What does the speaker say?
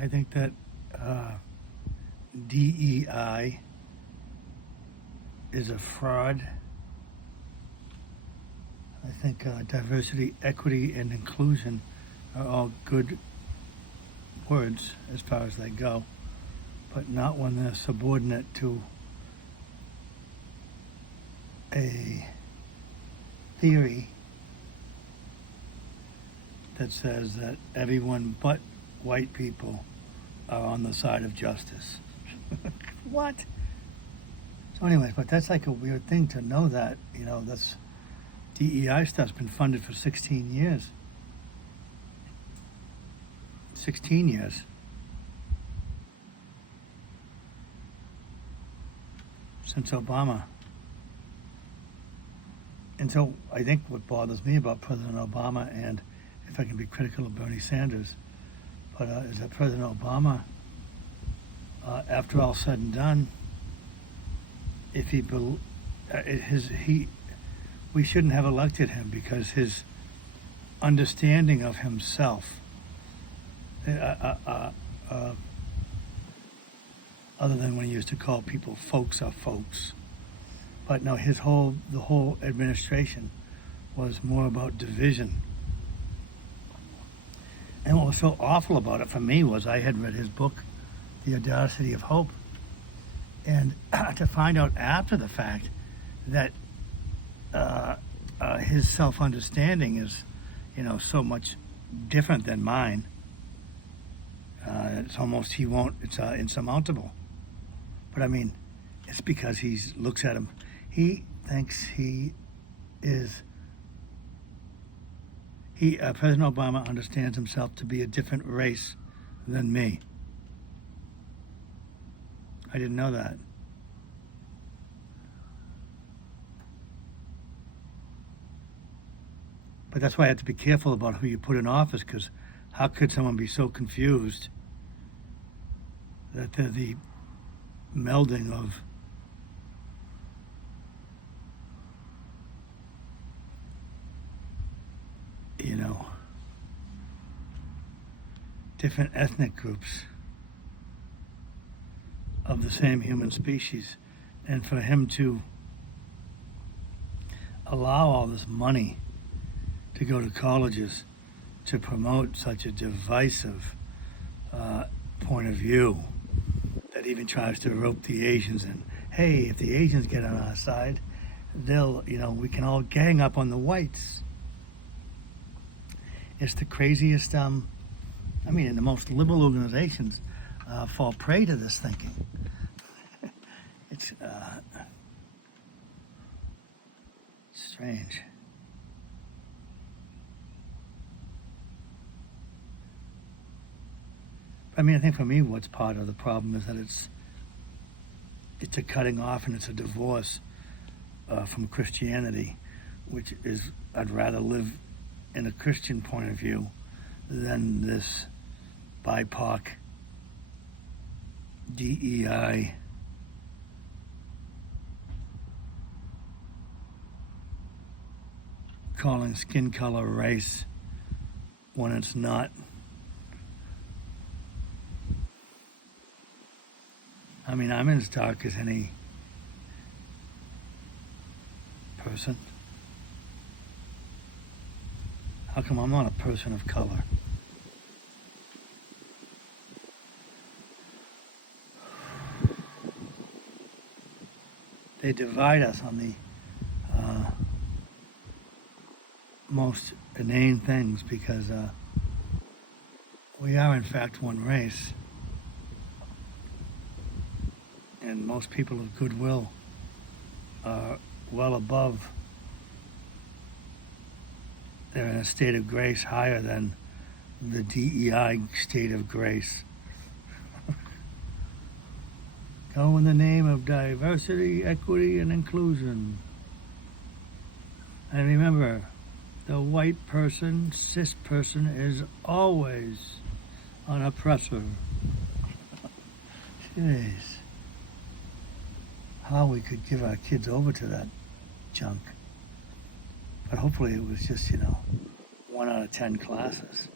I think that DEI is a fraud. I think diversity, equity, and inclusion are all good words as far as they go, but not when they're subordinate to a theory that says that everyone but white people are on the side of justice. What? So anyways, but that's like a weird thing to know that, that's DEI stuff's been funded for 16 years. 16 years. Since Obama. And so I think what bothers me about President Obama, and if I can be critical of Bernie Sanders, but is that President Obama, after all said and done, if we shouldn't have elected him because his understanding of himself, other than when he used to call people folks are folks, but no, the whole administration was more about division. And what was so awful about it for me was I had read his book, The Audacity of Hope, and to find out after the fact that his self-understanding is, so much different than mine. It's almost it's insurmountable. But I mean, it's because he looks at him. He thinks President Obama understands himself to be a different race than me. I didn't know that. But that's why I have to be careful about who you put in office, because how could someone be so confused that they're the melding of different ethnic groups of the same human species, and for him to allow all this money to go to colleges to promote such a divisive point of view that even tries to rope the Asians in. Hey, if the Asians get on our side, we can all gang up on the whites. It's the craziest, and the most liberal organizations fall prey to this thinking. It's strange. I think for me, what's part of the problem is that it's a cutting off and it's a divorce from Christianity, which is, I'd rather live in a Christian point of view than this BIPOC, DEI, calling skin color race when it's not. I'm as dark as any person. How come I'm not a person of color? They divide us on the most inane things because we are in fact one race. And most people of goodwill are well above, they're in a state of grace higher than the DEI state of grace. Go in the name of diversity, equity, and inclusion. And remember, the white person, cis person, is always an oppressor. Jeez. How we could give our kids over to that junk. But hopefully it was just, 1 out of 10 classes.